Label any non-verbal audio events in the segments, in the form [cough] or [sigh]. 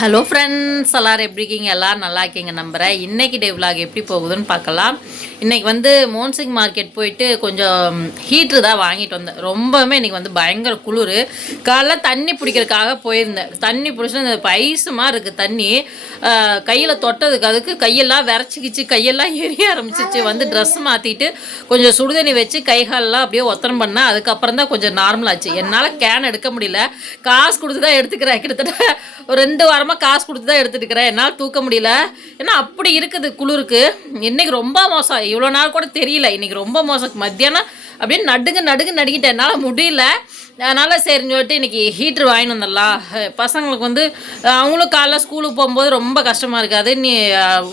Hello friends எல்லோரும் எப்படி இருக்கீங்க? எல்லோரும் நல்லா இருக்கீங்க நம்புகிறேன் இன்றைக்கி டே விலாக் எப்படி போகுதுன்னு பார்க்கலாம். இன்றைக்கி வந்து மோன்சிங் மார்க்கெட் போயிட்டு கொஞ்சம் ஹீட்ரு தான் வாங்கிட்டு வந்தேன். ரொம்பவுமே இன்றைக்கி வந்து பயங்கர குளிர். காலைல தண்ணி பிடிக்கிறதுக்காக போயிருந்தேன். தண்ணி பிடிச்சி இந்த பைசுமாக இருக்குது தண்ணி. கையில் தொட்டதுக்கு அதுக்கு கையெல்லாம் விரச்சிக்கிச்சு. கையெல்லாம் எரிய ஆரம்பிச்சிச்சு. வந்து ட்ரெஸ் மாற்றிட்டு கொஞ்சம் சுடுதண்ணி வச்சு கை காலெல்லாம் அப்படியே ஒத்தனம் பண்ணேன். அதுக்கப்புறம் தான் கொஞ்சம் நார்மலாச்சு என்னால் கேன் எடுக்க முடியல. காசு கொடுத்து தான் எடுத்துக்கிறேன். கிட்டத்தட்ட ஒரு ரெண்டு வாரம் பயங்கரமாக காசு கொடுத்து தான் எடுத்துட்டு இருக்கிறேன் என்னால் தூக்க முடியல. ஏன்னா அப்படி இருக்குது குளிருக்கு. இன்றைக்கி ரொம்ப மோசம். இவ்வளோ நாள் கூட தெரியல. இன்னைக்கு ரொம்ப மோசம். மத்தியானம் அப்படியே நடுங்க நடுங்க நடுங்கிட்டேன். என்னால் முடியல. அதனால் சரின்னு சொல்லிட்டு இன்றைக்கி ஹீட்ரு வாங்கிட்டு வந்துடலாம் பசங்களுக்கு வந்து அவங்களும் காலைல ஸ்கூலுக்கு போகும்போது ரொம்ப கஷ்டமாக இருக்காது. நீ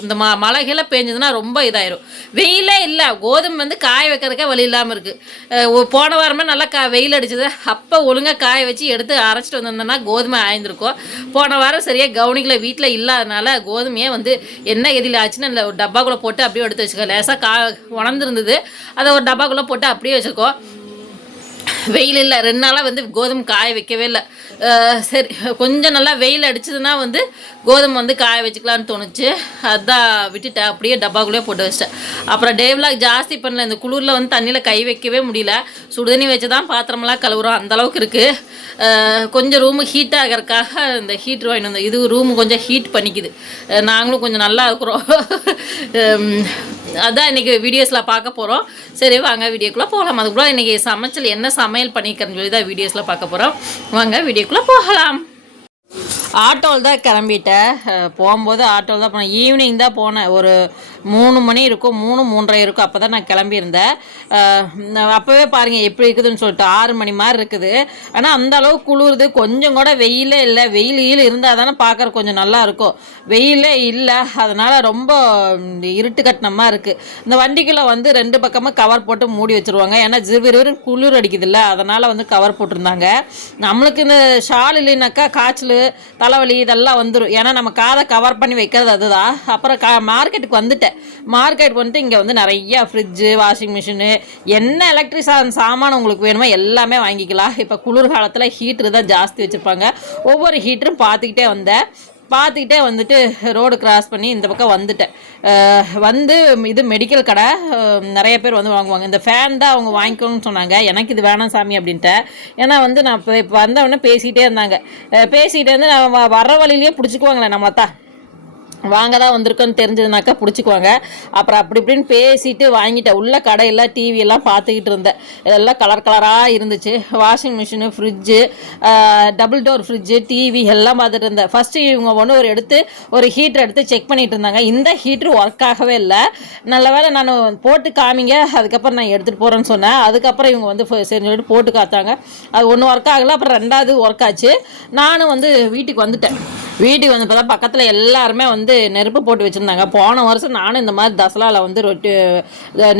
இந்த ம மழைகெல்லாம் பெஞ்சதுன்னா ரொம்ப இதாயிரும். வெயிலே இல்லை. கோதுமை வந்து காய வைக்கிறதுக்கே வழி இல்லாமல் இருக்குது போன வாரமே நல்லா கா வெயில் அடிச்சது. அப்போ ஒழுங்காக காய வச்சு எடுத்து அரைச்சிட்டு வந்திருந்தேன்னா கோதுமை ஆயிருந்திருக்கும் போன வாரம் சரியாக கவனிக்கல. வீட்டில் இல்லாதனால கோதுமையே வந்து என்ன எதில் ஆச்சுன்னு இல்லை. ஒரு டப்பாக்குள்ளே போட்டு அப்படியே எடுத்து வச்சுக்கோ. லேசாக கா உணர்ந்துருந்தது. அதை ஒரு டப்பாக்குள்ளே போட்டு அப்படியே வச்சுக்கோ. வெயில் இல்லை ரெண்டு நாளாக வந்து கோதுமை காய வைக்கவே இல்லை. சரி கொஞ்சம் நல்லா வெயில் அடிச்சதுன்னா வந்து கோதுமை வந்து காய வச்சுக்கலான்னு தோணுச்சு. அதான் விட்டுட்டேன். அப்படியே டப்பாக்குள்ளே போட்டு வச்சிட்டேன். அப்புறம் டேவ்லாக் ஜாஸ்தி பண்ணல. இந்த குளிரில் வந்து தண்ணியில் கை வைக்கவே முடியல. சுடுதண்ணி வச்சு தான் பாத்திரமெல்லாம் கழுவுறோம். அந்த அளவுக்கு இருக்குது கொஞ்சம் ரூமு ஹீட் ஆகிறதுக்காக இந்த ஹீட்ரு வாங்கிட்டு வந்தோம். இது ரூமு கொஞ்சம் ஹீட் பண்ணிக்குது. நாங்களும் கொஞ்சம் நல்லா இருக்கிறோம். [laughs] அதான் இன்றைக்கி வீடியோஸில் பார்க்க போகிறோம் சரி வாங்க வீடியோக்குள்ளே போகலாம். அதுக்குள்ளே இன்றைக்கி சமைச்சல் என்ன சமையல் பண்ணிக்கிறேன்னு சொல்லி தான் வீடியோஸில் பார்க்க போகிறோம் வாங்க வீடியோக்குள்ளே போகலாம். ஆட்டோவில் தான் கிளம்பிட்டேன். போகும்போது ஆட்டோவில் தான் போனேன். ஈவினிங் தான் போனேன். ஒரு மூணு மணி இருக்கும் மூணு மூன்றரை இருக்கும் அப்போ தான் நான் கிளம்பியிருந்தேன். நான் அப்போவே பாருங்கள் எப்படி இருக்குதுன்னு சொல்லிட்டு ஆறு மணி மாதிரி இருக்குது. ஆனால் அந்த அளவு குளிருது. கொஞ்சம் கூட வெயிலே இல்லை. வெயில் ஈல் இருந்தால் தானே பார்க்குற கொஞ்சம் நல்லா இருக்கும். வெயிலே இல்லை. அதனால் ரொம்ப இருட்டு கட்டினமாக இருக்குது இந்த வண்டிக்குள்ளே வந்து ரெண்டு பக்கமாக கவர் போட்டு மூடி வச்சுருவாங்க. ஏன்னா ஜிவிருன்னு குளிர் அடிக்குதுல்ல. அதனால் வந்து கவர் போட்டிருந்தாங்க. நம்மளுக்கு இந்த ஷால் இல்லைனாக்கா காய்ச்சல் தலைவலி இதெல்லாம் வந்துடும் ஏன்னா நம்ம காதை கவர் பண்ணி வைக்கிறது அதுதான். அப்புறம் கா மார்க்கெட்டுக்கு வந்துட்டேன். மார்க்கெட் வந்துட்டு இங்கே வந்து நிறைய ஃப்ரிட்ஜு வாஷிங் மிஷினு என்ன எலக்ட்ரிக் சா சாமான் உங்களுக்கு வேணுமோ எல்லாமே வாங்கிக்கலாம். இப்போ குளிர்காலத்தில் ஹீட்ரு தான் ஜாஸ்தி வச்சுருப்பாங்க. ஒவ்வொரு ஹீட்டரும் பார்த்துக்கிட்டே வந்தேன். பார்த்துக்கிட்டே வந்துட்டு ரோடு கிராஸ் பண்ணி இந்த பக்கம் வந்துட்டேன். வந்து இது மெடிக்கல் கடை. நிறைய பேர் வந்து வாங்குவாங்க. இந்த ஃபேன் தான் அவங்க வாங்கிக்கணும்னு சொன்னாங்க. எனக்கு இது வேணாம் சாமி அப்படின்ட்டு ஏன்னா வந்து நான் இப்போ இப்போ வந்தவொடனே பேசிகிட்டே இருந்தாங்க. அஹ் பேசிகிட்டே வந்து நான் வ- வழியிலேயே பிடிச்சிக்குவாங்களே நம்ம தான். வாங்க தான் வந்திருக்கோன்னு தெரிஞ்சதுனாக்கா பிடிச்சிக்குவாங்க. அப்புறம் அப்படி இப்படின்னு பேசிட்டு வாங்கிட்டேன். உள்ள கடையெல்லாம் டிவியெல்லாம் பார்த்துக்கிட்டு இருந்தேன். இதெல்லாம் கலர் கலராக இருந்துச்சு. Washing machine fridge double door fridge TV எல்லாம் பார்த்துட்டு இருந்தேன். ஃபஸ்ட்டு இவங்க ஒன்று ஒரு எடுத்து ஒரு ஹீட்டர் எடுத்து செக் பண்ணிகிட்டு இருந்தாங்க. இந்த ஹீட்ரு ஒர்க் ஆகவே இல்லை. நல்ல வேளை நான் போட்டு காமிங்க. அதுக்கப்புறம் நான் எடுத்துகிட்டு போகிறேன்னு சொன்னேன். அதுக்கப்புறம் இவங்க வந்து சரி சொல்லிட்டு போட்டு காத்தாங்க அது ஒன்று ஒர்க் ஆகல. அப்புறம் ரெண்டாவது ஒர்க் ஆச்சு. நானும் வந்து வீட்டுக்கு வந்துட்டேன். வீட்டுக்கு வந்து பார்த்தா பக்கத்தில் எல்லாருமே வந்து நெருப்பு போட்டு வச்சுருந்தாங்க. போன வருஷம் நானும் இந்த மாதிரி தசலாவில் வந்து ரொட்டி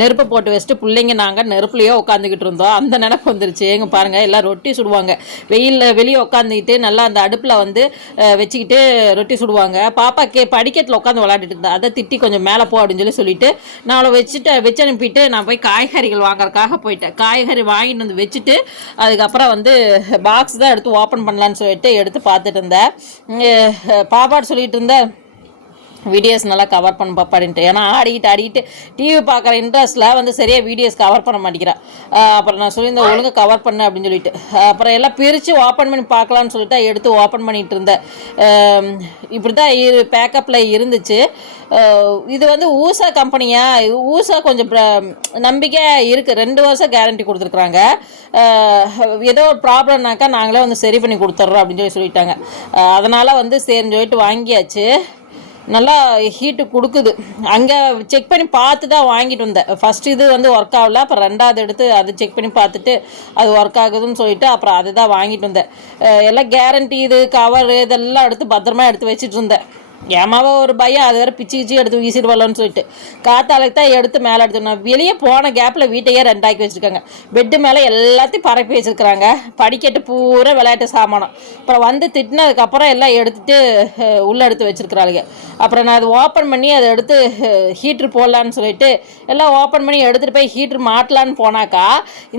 நெருப்பு போட்டு வச்சுட்டு பிள்ளைங்க நாங்கள் நெருப்புலையே உட்காந்துக்கிட்டு இருந்தோம். அந்த நினப்பு வந்துருச்சு. எங்கே பாருங்கள் எல்லாம் ரொட்டி சுடுவாங்க. வெயிலில் வெளியே உட்காந்துக்கிட்டு நல்லா அந்த அடுப்பில் வந்து வச்சுக்கிட்டு ரொட்டி சுடுவாங்க. பாப்பா கே படிக்கட்டில் உட்காந்து விளாண்டுட்டு இருந்தா. அதை திட்டி கொஞ்சம் மேலே போ அப்படின்னு சொல்லி சொல்லிட்டு நான் அவளை வச்சுட்டு வச்சு அனுப்பிட்டு நான் போய் காய்கறிகள் வாங்குறதுக்காக போயிட்டேன். காய்கறி வாங்கிட்டு வந்து வச்சுட்டு அதுக்கப்புறம் வந்து பாக்ஸ் தான் எடுத்து ஓப்பன் பண்ணலான்னு சொல்லிட்டு எடுத்து பார்த்துட்டு இருந்தேன். பாப்பாட்டு சொல்லிட்டு இருந்தேன் வீடியோஸ் நல்லா கவர் பண்ண பாப்பாடின்ட்டு ஏன்னா ஆடிக்கிட்டு ஆடிக்கிட்டு டிவி பார்க்குற இன்ட்ரெஸ்ட்டில் வந்து சரியாக வீடியோஸ் கவர் பண்ண மாட்டேங்கிறா. அப்புறம் நான் சொல்லியிருந்தேன் ஒழுங்காக கவர் பண்ணு அப்படின்னு சொல்லிட்டு. அப்புறம் எல்லாம் பிரித்து ஓப்பன் பண்ணி பார்க்கலான்னு சொல்லிட்டு எடுத்து ஓப்பன் பண்ணிட்டு இருந்தேன். இப்படி தான் இரு பேக்கப்பில் இருந்துச்சு. இது வந்து ஊசா கம்பெனியா? ஊசா கொஞ்சம் பிர- நம்பிக்கை இருக்குது ரெண்டு வருஷம் கேரண்டி கொடுத்துருக்குறாங்க. ஏதோ ஒரு ப்ராப்ளம்னாக்கா நாங்களே வந்து சரி பண்ணி கொடுத்துட்றோம் அப்படின்னு சொல்லி சொல்லிட்டாங்க. அதனால் வந்து சரின்னு சொல்லிட்டு வாங்கியாச்சு. நல்லா ஹீட்டு கொடுக்குது. அங்கே செக் பண்ணி பார்த்து தான் வாங்கிட்டு வந்தேன். ஃபஸ்ட் இது வந்து ஒர்க் ஆகல அப்புறம் ரெண்டாவது எடுத்து அது செக் பண்ணி பார்த்துட்டு அது ஒர்க் ஆகுதுன்னு சொல்லிட்டு அப்புறம் அதுதான் வாங்கிட்டு வந்தேன். எல்லாம் கேரண்டி இது கவர் இதெல்லாம் எடுத்து பத்திரமா எடுத்து வச்சுட்டு இருந்தேன். ஏமாவோ ஒரு பையன் அது வேறு பிச்சு கிச்சு எடுத்து வீசிடுவாளோன்னு சொல்லிட்டு. காத்தாலுக்கு தான் எடுத்து மேலே எடுத்து வெளியே போன கேப்பில் வீட்டையே ரெண்டாக்கி வச்சுருக்காங்க. பெட்டு மேலே எல்லாத்தையும் பரப்பி வச்சுருக்குறாங்க. படிக்கட்டு பூரா விளையாட்டு சாமானம். அப்புறம் வந்து திட்டினதுக்கப்புறம் எல்லாம் எடுத்துட்டு உள்ளே எடுத்து வச்சுருக்குறாளுங்க. அப்புறம் நான் அதை ஓப்பன் பண்ணி அதை எடுத்து ஹீட்ரு போடலான்னு சொல்லிட்டு எல்லாம் ஓப்பன் பண்ணி எடுத்துகிட்டு போய் ஹீட்ரு மாட்டலான்னு போனாக்கா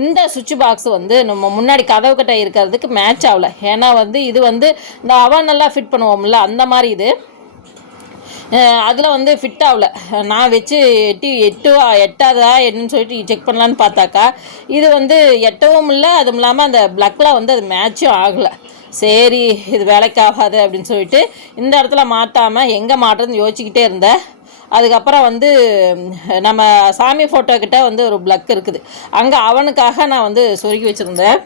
இந்த சுவிட்ச் பாக்ஸ் வந்து நம்ம முன்னாடி கதவு கட்டை இருக்கிறதுக்கு மேட்ச் ஆகல. ஏன்னா வந்து இது வந்து இந்த அவன் நல்லா ஃபிட் பண்ணுவோம்ல அந்த மாதிரி இது. அதில் வந்து ஃபிட் ஆகல. நான் வச்சு எட்டி எட்டுவா எட்டாதா என்னன்னு சொல்லிட்டு செக் பண்ணலான்னு பார்த்தாக்கா இது வந்து எட்டவும் இல்லை அதுவும் இல்லாமல் அந்த ப்ளக்கில் வந்து அது மேட்சும் ஆகலை. சரி இது வேலைக்கு ஆகாது அப்படின்னு சொல்லிட்டு இந்த இடத்துல மாட்டாமல் எங்கே மாட்டுறதுன்னு யோசிச்சுக்கிட்டே இருந்தேன். அதுக்கப்புறம் வந்து நம்ம சாமி ஃபோட்டோக்கிட்ட வந்து ஒரு ப்ளக் இருக்குது. அங்கே அவனுக்காக நான் வந்து சொருகி வச்சுருந்தேன்.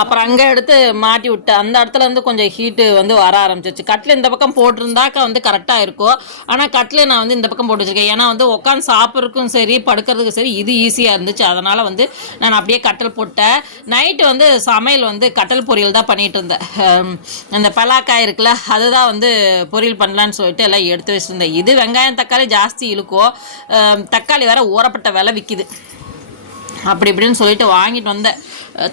அப்புறம் அங்கே எடுத்து மாட்டி விட்டேன் அந்த இடத்துல இருந்து கொஞ்சம் ஹீட்டு வந்து வர ஆரம்பிச்சிச்சு கட்டில் இந்த பக்கம் போட்டிருந்தாக்கா வந்து கரெக்டாக இருக்கும். ஆனால் கட்டில் நான் வந்து இந்த பக்கம் போட்டு வச்சிருக்கேன். ஏன்னா வந்து உட்காந்து சாப்பிட்றதுக்கும் சரி படுக்கிறதுக்கும் சரி இது ஈஸியாக இருந்துச்சு. அதனால் வந்து நான் அப்படியே கட்டல் போட்டேன். நைட்டு வந்து சமையல் வந்து கட்டல் பொரியல் தான் பண்ணிகிட்டு இருந்தேன். அந்த பலாக்காய் இருக்குல்ல அதுதான் வந்து பொரியல் பண்ணலான்னு சொல்லிட்டு எல்லாம் எடுத்து வச்சுருந்தேன். இது வெங்காயம் தக்காளி ஜாஸ்தி இழுக்கும். தக்காளி வேறு ஊறப்பட்ட விலை விற்கிது அப்படி இப்படின்னு சொல்லிட்டு வாங்கிட்டு வந்தேன்.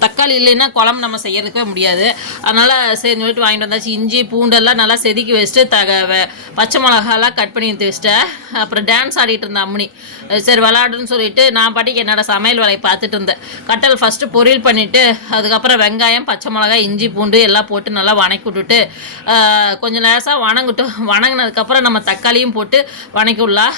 தக்காளி இல்லைன்னா குழம்பு நம்ம செய்யறதுக்கே முடியாது. அதனால் சரி சொல்லிட்டு வாங்கிட்டு வந்தாச்சு. இஞ்சி பூண்டெல்லாம் நல்லா செதுக்கி வச்சுட்டு தக பச்சை மிளகாலாம் கட் பண்ணி எடுத்து வச்சிட்டேன். அப்புறம் டான்ஸ் ஆடிட்டு இருந்தேன் அம்மனி. சரி விளாடுன்னு சொல்லிட்டு நான் பாட்டிக்கு என்னோட சமையல் வேலையை பார்த்துட்டு இருந்தேன். கட்டல் ஃபஸ்ட்டு பொரியல் பண்ணிவிட்டு அதுக்கப்புறம் வெங்காயம் பச்சை மிளகாய் இஞ்சி பூண்டு எல்லாம் போட்டு நல்லா வணக்கி விட்டுட்டு கொஞ்சம் லேசாக வணங்கட்டும். வணங்கினதுக்கப்புறம் நம்ம தக்காளியும் போட்டு வணக்கி விடலாம்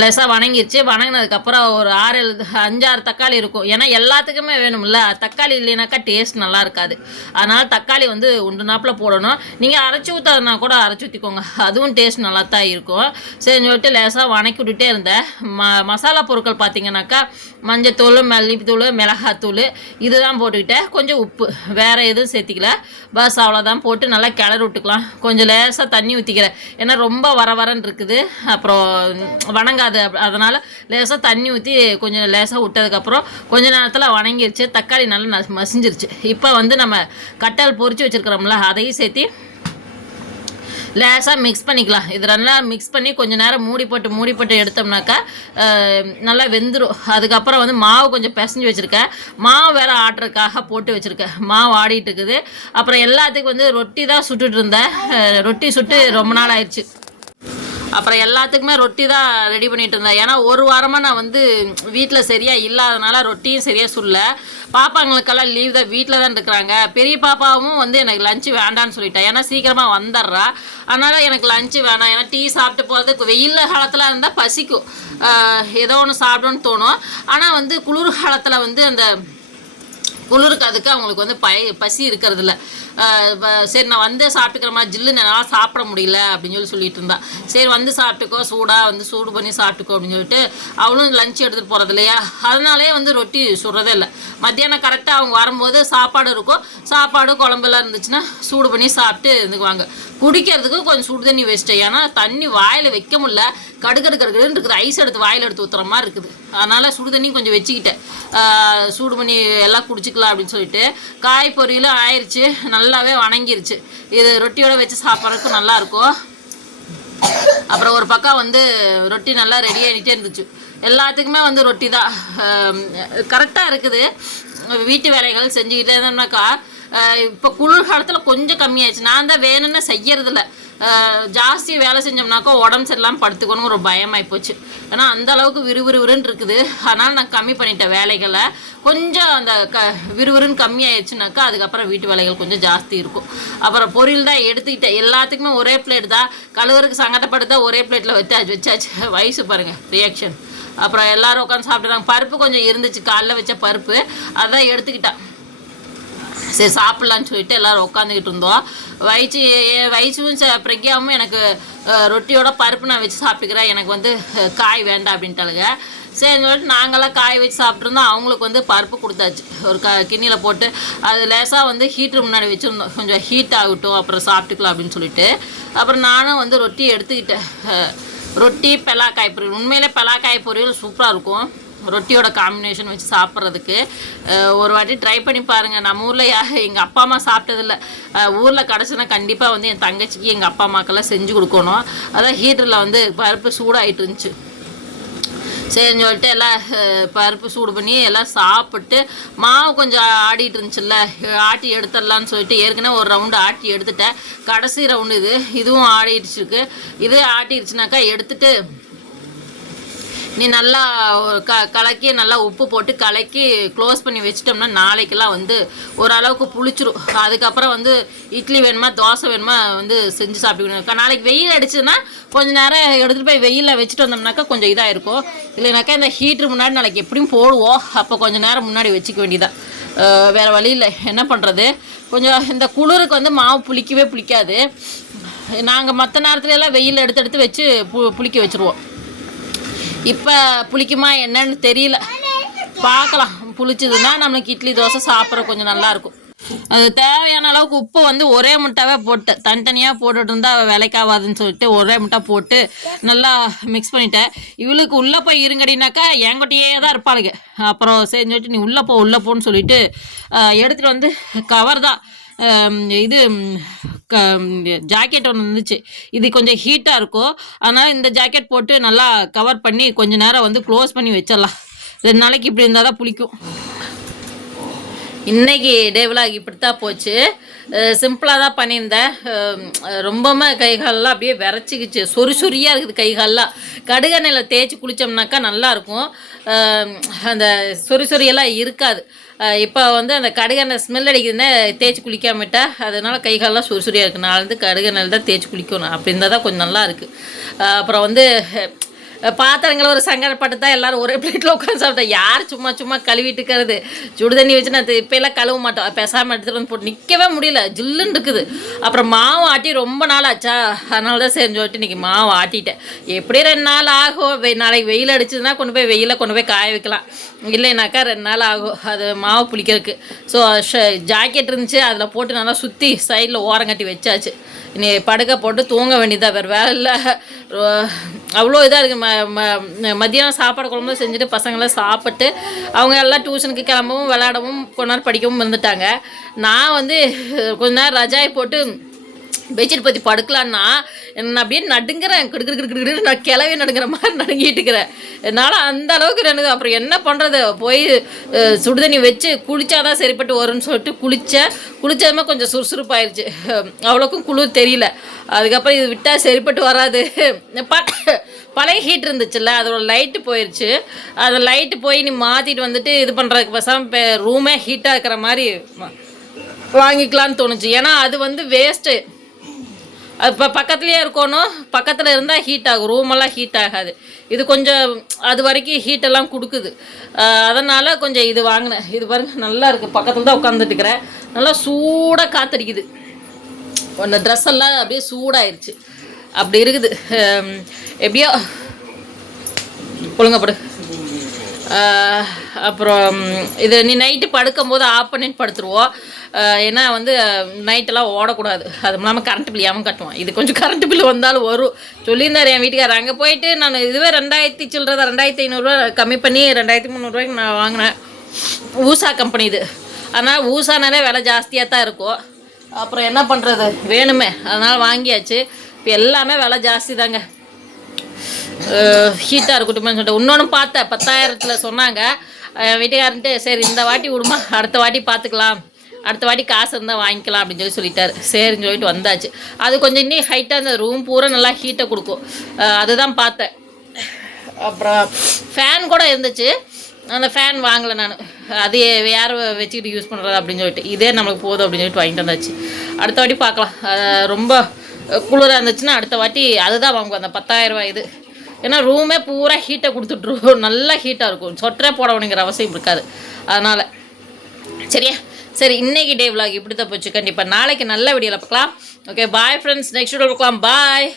லேசாக வணங்கிருச்சு. வணங்கினதுக்கப்புறம் ஒரு ஆறு ஏழு அஞ்சாறு தக்காளி இருக்கும். ஏன்னா எல்லாத்துக்குமே வேணும்ல. தக்காளி இல்லைனாக்கா டேஸ்ட் நல்லா இருக்காது. அதனால் தக்காளி வந்து உண்டு நாப்பில் போடணும். நீங்கள் அரைச்சி ஊற்றாதுனா கூட அரைச்சி ஊற்றிக்கோங்க அதுவும் டேஸ்ட் நல்லா தான் இருக்கும். சரி சொல்லிட்டு லேசாக வணக்கி விட்டுட்டே இருந்தேன். ம மசாலா பொருட்கள் பார்த்தீங்கன்னாக்கா மஞ்சத்தூள் மல்லித்தூள் மிளகாத்தூள் இதுதான் போட்டுக்கிட்டேன். கொஞ்சம் உப்பு. வேறு எதுவும் சேர்த்திக்கல. பஸ் அவ்வளோதான் போட்டு நல்லா கிளறி விட்டுக்கலாம். கொஞ்சம் லேசாக தண்ணி ஊற்றிக்கிறேன் ஏன்னா ரொம்ப வர வரன்னு இருக்குது. அப்புறம் வணங்காது. அதனால் லேசாக தண்ணி ஊற்றி கொஞ்சம் லேசாக விட்டதுக்கப்புறம் கொஞ்ச நேரத்தில் வணங்கிருச்சு. தக்காளி நல்லா நசு- மசிஞ்சிருச்சு. இப்போ வந்து நம்ம கட்டல் பொறிச்சு வச்சுருக்கிறோம்ல அதையும் சேர்த்து லேசாக மிக்ஸ் பண்ணிக்கலாம். இது நல்லா மிக்ஸ் பண்ணி கொஞ்ச நேரம் மூடி போட்டு மூடி போட்டு எடுத்தோம்னாக்கா நல்லா வெந்துடும் அதுக்கப்புறம் வந்து மாவு கொஞ்சம் பிசைஞ்சு வச்சுருக்கேன். மாவு வேற ஆட்டுறதுக்காக போட்டு வச்சுருக்கேன். மாவு ஆடிட்டு இருக்குது. அப்புறம் எல்லாத்துக்கும் வந்து ரொட்டி தான் சுட்டுட்டு இருந்தேன். ரொட்டி சுட்டு ரொம்ப நாள் ஆயிடுச்சு. அப்புறம் எல்லாத்துக்குமே ரொட்டி தான் ரெடி பண்ணிட்டு இருந்தேன். ஏன்னா ஒரு வாரமாக நான் வந்து வீட்டில் சரியாக இல்லாதனால ரொட்டியும் சரியாக சொல்ல பாப்பாங்களுக்கெல்லாம் லீவ் தான் வீட்டில் தான் இருக்கிறாங்க. பெரிய பாப்பாவும் வந்து எனக்கு லஞ்சு வேண்டான்னு சொல்லிட்டேன் ஏன்னா சீக்கிரமாக வந்துடுறா. அதனால் எனக்கு லஞ்சு வேணாம். ஏன்னா டீ சாப்பிட்டு போகிறதுக்கு வெயில் காலத்தில் இருந்தால் பசிக்கும். ஏதோ ஒன்று சாப்பிடணும்னு தோணும். ஆனால் வந்து குளிர் காலத்தில் வந்து அந்த குளிருக்கு அதுக்கு அவங்களுக்கு வந்து பய பசி இருக்கிறதில்ல. சரி நான் வந்து சாப்பிட்டுக்கிறமா ஜில்லு என்னால் சாப்பிட முடியல அப்படின்னு சொல்லி சொல்லிட்டு இருந்தா. சரி வந்து சாப்பிட்டுக்கோ சூடாக வந்து சூடு பண்ணி சாப்பிட்டுக்கோ அப்படின்னு சொல்லிட்டு அவளும் லஞ்ச் எடுத்துகிட்டு போகிறது இல்லையா? அதனாலே வந்து ரொட்டி சுடுறதே இல்லை. மத்தியானம் கரெக்டாக அவங்க வரும்போது சாப்பாடு இருக்கும். சாப்பாடு குழம்பெல்லாம் இருந்துச்சுன்னா சூடு பண்ணி சாப்பிட்டு இருந்துக்குவாங்க. குடிக்கிறதுக்கு கொஞ்சம் சுடு தண்ணி வேஸ்ட்டு ஏன்னா தண்ணி வாயில் வைக்க முடியல. கடுகடு கடுகடுன்னு இருக்குது. ஐஸ் எடுத்து வாயில் எடுத்து ஊற்றுற மாதிரி இருக்குது. அதனால் சுடு தண்ணி கொஞ்சம் வச்சுக்கிட்டேன். சூடு பண்ணி எல்லாம் குடிச்சிக்கலாம் அப்படின்னு சொல்லிட்டு காய் பொரியலும் ஆயிடுச்சு நல்லா நல்லாவே வணங்கிருச்சு. இது ரொட்டியோட வச்சு சாப்பிட்றதுக்கும் நல்லா இருக்கும் அப்புறம் ஒரு பக்கம் வந்து ரொட்டி நல்லா ரெடி ஆகிட்டே இருந்துச்சு. எல்லாத்துக்குமே வந்து ரொட்டி தான் கரெக்டாக இருக்குது. வீட்டு வேலைகள் செஞ்சுக்கிட்டே இருந்தோம்னாக்கா இப்போ குளிர் காலத்தில் கொஞ்சம் கம்மியாயிடுச்சு. நான் தான் வேணும்னு செய்யறதில்ல. ஜாஸ்தி வேலை செஞ்சோம்னாக்கா உடம்பு சரியில்லாமல் படுத்துக்கணும் ஒரு பயமாகி போச்சு. ஏன்னா அந்த அளவுக்கு விறுவிறுவிறுன்னு இருக்குது. அதனால் நான் கம்மி பண்ணிட்டேன் வேலைகளை. கொஞ்சம் அந்த க விறுவிறுன்னு கம்மியாயிடுச்சுனாக்கா அதுக்கப்புறம் வீட்டு வேலைகள் கொஞ்சம் ஜாஸ்தி இருக்கும். அப்புறம் பொரியல் தான் எடுத்துக்கிட்டேன். எல்லாத்துக்குமே ஒரே பிளேட் தான். கழுவுறதுக்கு சங்கடப்படுத்தா ஒரே பிளேட்டில் வச்சாச்சு வச்சாச்சு. வயசு பாருங்கள் ரியாக்ஷன் அப்புறம் எல்லாரும் உட்காந்து சாப்பிட்டுறாங்க பருப்பு கொஞ்சம் இருந்துச்சு. காலைல வச்ச பருப்பு. அதான் எடுத்துக்கிட்டேன். சரி சாப்பிட்லான்னு சொல்லிட்டு எல்லாரும் உட்காந்துக்கிட்டு இருந்தோம். வயிற்று வயிற்றும் ச பிரக்யாவும் எனக்கு ரொட்டியோட பருப்பு நான் வச்சு சாப்பிட்டுக்கிறேன். எனக்கு வந்து காய் வேண்டாம் அப்படின்ட்டாளுங்க. சரி சொல்லிட்டு நாங்களாம் காய் வச்சு சாப்பிட்ருந்தோம் அவங்களுக்கு வந்து பருப்பு கொடுத்தாச்சு. ஒரு க கிண்ணியில் போட்டு அது லேசாக வந்து ஹீட்ரு முன்னாடி வச்சுருந்தோம். கொஞ்சம் ஹீட் ஆகட்டும் அப்புறம் சாப்பிட்டுக்கலாம் அப்படின்னு சொல்லிட்டு. அப்புறம் நானும் வந்து ரொட்டி எடுத்துக்கிட்டேன். ரொட்டி பலாக்காய் பொரியல். உண்மையிலே பலாக்காய் பொரியல் சூப்பராக இருக்கும். ரொட்டியோட காம்பினேஷன் வச்சு சாப்பிட்றதுக்கு ஒரு வாட்டி ட்ரை பண்ணி பாருங்கள் நம்ம ஊரில் எங்கள் அப்பா அம்மா சாப்பிட்டதில்ல. ஊரில் கிடச்சுன்னா கண்டிப்பாக வந்து என் தங்கச்சிக்கு எங்கள் அப்பா அம்மாக்கெல்லாம் செஞ்சு கொடுக்கணும். அதான் ஹீட்டரில் வந்து பருப்பு சூடாகிட்டு இருந்துச்சு. சரின்னு சொல்லிட்டு எல்லாம் பருப்பு சூடு பண்ணி எல்லாம் சாப்பிட்டு மாவு கொஞ்சம் ஆடிட்டு இருந்துச்சுல்ல ஆட்டி எடுத்துடலான்னு சொல்லிட்டு ஏற்கனவே ஒரு ரவுண்டு ஆட்டி எடுத்துட்டேன். கடைசி ரவுண்டு இது. இதுவும் ஆடிடுச்சிருக்கு இது ஆட்டிடுச்சுனாக்கா எடுத்துட்டு நீ நல்லா க கலக்கி நல்லா உப்பு போட்டு கலக்கி க்ளோஸ் பண்ணி வச்சிட்டோம்னா நாளைக்கெல்லாம் வந்து ஓரளவுக்கு புளிச்சிரும். அதுக்கப்புறம் வந்து இட்லி வேணுமா தோசை வேணுமா வந்து செஞ்சு சாப்பிட்டுக்கணும். நாளைக்கு வெயில் அடிச்சதுன்னா கொஞ்ச நேரம் எடுத்துகிட்டு போய் வெயிலில் வச்சுட்டு வந்தோம்னாக்கா கொஞ்சம் இதாக இருக்கும். இல்லைனாக்கா இந்த ஹீட்ரு முன்னாடி நாளைக்கு எப்படியும் போடுவோம். அப்போ கொஞ்சம் நேரம் முன்னாடி வச்சுக்க வேண்டியதான் வேறு வழி இல்லை. என்ன பண்ணுறது கொஞ்சம் இந்த குளிருக்கு வந்து மாவு புளிக்கவே புளிக்காது. நாங்கள் மற்ற நேரத்துல எல்லாம் வெயில் எடுத்து எடுத்து வச்சு பு புளிக்க வச்சுருவோம். இப்போ புளிக்குமா என்னன்னு தெரியல. பார்க்கலாம். புளிச்சதுன்னா நம்மளுக்கு இட்லி தோசை சாப்பிட்ற கொஞ்சம் நல்லாயிருக்கும் அது தேவையான அளவுக்கு உப்பு வந்து ஒரே முட்டாவே போட்டு தனித்தனியாக போட்டுட்டு இருந்தா விலைக்காவாதுன்னு சொல்லிட்டு ஒரே முட்டை போட்டு நல்லா மிக்ஸ் பண்ணிட்டேன். இவளுக்கு உள்ளே போய் இருங்கடினாக்கா என்கிட்டயே தான் இருப்பாளுங்க. அப்புறம் சரி சொல்லிட்டு நீ உள்ளே போ உள்ளே போன்னு சொல்லிட்டு எடுத்துகிட்டு வந்து கவர் தான். இது க ஜாக்கெட் ஒன்று இருந்துச்சு. இது கொஞ்சம் ஹீட்டாக இருக்கும் அதனால் இந்த ஜாக்கெட் போட்டு நல்லா கவர் பண்ணி கொஞ்ச நேரம் வந்து க்ளோஸ் பண்ணி வச்சிடலாம். ரெண்டு நாளைக்கு இப்படி இருந்தால் தான் பிடிக்கும் இன்றைக்கி டேவிலாக் இப்படி தான் போச்சு. சிம்பிளாக தான் பண்ணியிருந்தேன். அஹ் ரொம்பவுமே கை காலெல்லாம் அப்படியே விரைச்சிக்கிச்சு. சொறி சொறியாக இருக்குது கை காலெல்லாம் கடுகெண்ணெயில் தேய்ச்சி குளித்தோம்னாக்கா நல்லாயிருக்கும் அந்த சொறி சொறியெல்லாம் இருக்காது. இப்போ வந்து அந்த கடுகெண்ணெய் ஸ்மெல் அடிக்குதுன்னா தேய்ச்சி குளிக்காமட்டா அதனால கை காலெல்லாம் சொறி இருக்குது நான் வந்து கடுகெண்ணெயில் தான் தேய்ச்சி குளிக்கணும். அப்படி இருந்தால் தான் கொஞ்சம் நல்லா இருக்குது அப்புறம் வந்து பாத்திரங்களை ஒரு சங்கடப்பட்டு தான் எல்லாரும் ஒரே பிளேட்டில் உட்காந்து சாப்பிட்டேன். யார் சும்மா சும்மா கழுவிட்டு இருக்கிறது? சுடு தண்ணி வச்சு நான் இப்போ எல்லாம் கழுவ மாட்டோம். பெசாமல் எடுத்துகிட்டு வந்து போட்டு நிற்கவே முடியல. ஜில்லுன்னு இருக்குது. அப்புறம் மாவு ஆட்டி ரொம்ப நாள் ஆச்சா? அதனால தான் சரி சொல்லிட்டு இன்றைக்கி மாவு ஆட்டிட்டேன். எப்படி ரெண்டு நாள் ஆகும்? வெ- நாளைக்கு வெயில் அடிச்சதுன்னா கொண்டு போய் வெயிலில் கொண்டு போய் காய வைக்கலாம். இல்லைனாக்கா ரெண்டு நாள் ஆகும். அது மாவு புளிக்கிறதுக்கு. ஸோ ஜாக்கெட் இருந்துச்சு. அதில் போட்டு நல்லா சுற்றி சைடில் ஓரங்கட்டி வச்சாச்சு. இனி படுக்க போட்டு தூங்க வேண்டியதா வேறு வேலை இல்லை. அவ்வளோ இதாக இருக்குது ம சாப்பாடு குழம்பு செஞ்சுட்டு பசங்களாம் சாப்பிட்டு அவங்க எல்லாம் டியூஷனுக்கு கிளம்பவும் விளையாடவும் கொஞ்ச நேரம் படிக்கவும் இருந்துட்டாங்க. நான் வந்து கொஞ்ச நேரம் ரஜாய் போட்டு பெட்ஷீட் பற்றி படுக்கலான்னா நான் அப்படியே நடுங்கிறேன். கிடுக்கிற கிடு கிடு நான் கிளவே நடுங்கிற மாதிரி நடுங்கிட்டு இருக்கிறேன். என்னால் அந்த அளவுக்கு நடுங்க அப்புறம் என்ன பண்ணுறது போய் சுடுதண்ணி வச்சு குளித்தாதான் சரிப்பட்டு வரும்னு சொல்லிட்டு குளித்தேன் குளித்ததுமே கொஞ்சம் சுறுசுறுப்பாயிருச்சு. அவ்வளோக்கும் குளிர் தெரியல. அதுக்கப்புறம் இது விட்டால் சரிப்பட்டு வராது. ப பழைய ஹீட் இருந்துச்சுல்ல அதோட லைட்டு போயிடுச்சு அந்த லைட்டு போய் நீ மாற்றிட்டு வந்துட்டு இது பண்ணுறதுக்கு பேசாமல் ரூமே ஹீட்டாக இருக்கிற மாதிரி வாங்கிக்கலான்னு தோணுச்சு. ஏன்னா அது வந்து வேஸ்ட்டு இப்போ பக்கத்துலேயே இருக்கணும். பக்கத்தில் இருந்தால் ஹீட் ஆகும். ரூமெல்லாம் ஹீட் ஆகாது. இது கொஞ்சம் அது வரைக்கும் ஹீட்டெல்லாம் கொடுக்குது. அதனால் கொஞ்சம் இது வாங்கினேன். இது பாருங்கள் நல்லா இருக்குது பக்கத்தில் தான் உட்காந்துட்டுக்கிறேன் நல்லா சூடாக காத்தடிக்குது. அந்த ட்ரெஸ் எல்லாம் அப்படியே சூடாயிருச்சு. அப்படி இருக்குது. எப்படியோ ஒழுங்கப்படு அப்புறம் இது நீ நைட்டு படுக்கும்போது ஆஃப் பண்ணிட்டு படுத்துருவோம். ஏன்னா வந்து நைட்டெல்லாம் ஓடக்கூடாது. அது இல்லாமல் கரண்ட் பில் ஏன் கட்டுவோம் இது கொஞ்சம் கரண்ட் பில் வந்தாலும் வரும். சொல்லியிருந்தார் என் வீட்டுக்காரர். அங்கே போயிட்டு நான் இதுவே ரெண்டாயிரத்தி சில்லறதா ரெண்டாயிரத்தி ஐநூறுரூவா கம்மி பண்ணி ரெண்டாயிரத்தி முந்நூறுரூவாய்க்கு நான் வாங்கினேன். ஊசா கம்பெனி இது. ஆனால் ஊசானாலே விலை ஜாஸ்தியாக தான் இருக்கும். அப்புறம் என்ன பண்ணுறது வேணுமே. அதனால் வாங்கியாச்சு. இப்போ எல்லாமே விலை ஜாஸ்தி தாங்க ஹீட்டாக இருக்கட்டும்னு சொல்லிட்டு இன்னொன்று பார்த்தேன் பத்தாயிரத்தில் சொன்னாங்க. என் வீட்டுக்காரன்ட்டு சரி இந்த வாட்டி விடுமா அடுத்த வாட்டி பார்த்துக்கலாம். அடுத்த வாட்டி காசு இருந்தால் வாங்கிக்கலாம் அப்படின்னு சொல்லி சொல்லிட்டாரு. சரின்னு சொல்லிட்டு வந்தாச்சு. அது கொஞ்சம் இன்னும் ஹைட்டாக அந்த ரூம் பூரா நல்லா ஹீட்டை கொடுக்கும். அதுதான் பார்த்தேன். அப்புறம் ஃபேன் கூட இருந்துச்சு. அந்த ஃபேன் வாங்கலை நான். அது யார் வச்சுக்கிட்டு யூஸ் பண்ணுறது அப்படின்னு சொல்லிட்டு. இதே நம்மளுக்கு போதும் அப்படின்னு சொல்லிட்டு வாங்கிட்டு வந்தாச்சு. அடுத்த வாட்டி பார்க்கலாம். ரொம்ப குளிராக இருந்துச்சுன்னா அடுத்த வாட்டி அதுதான் வாங்குவோம் அந்த பத்தாயிரம் ரூபாய் இது. ஏன்னா ரூமே பூரா ஹீட்டை கொடுத்துட்ருவோம் நல்லா ஹீட்டாக இருக்கும். சொட்டரே போடணுங்கிற அவசியம் இருக்காது. அதனால் சரியா? சரி இன்னைக்கு டே விலாக் இப்படி தான் போச்சு. கண்டிப்பாக நாளைக்கு நல்ல வீடியோவில் பார்க்கலாம். Okay bye friends next video பார்க்கலாம். பாய்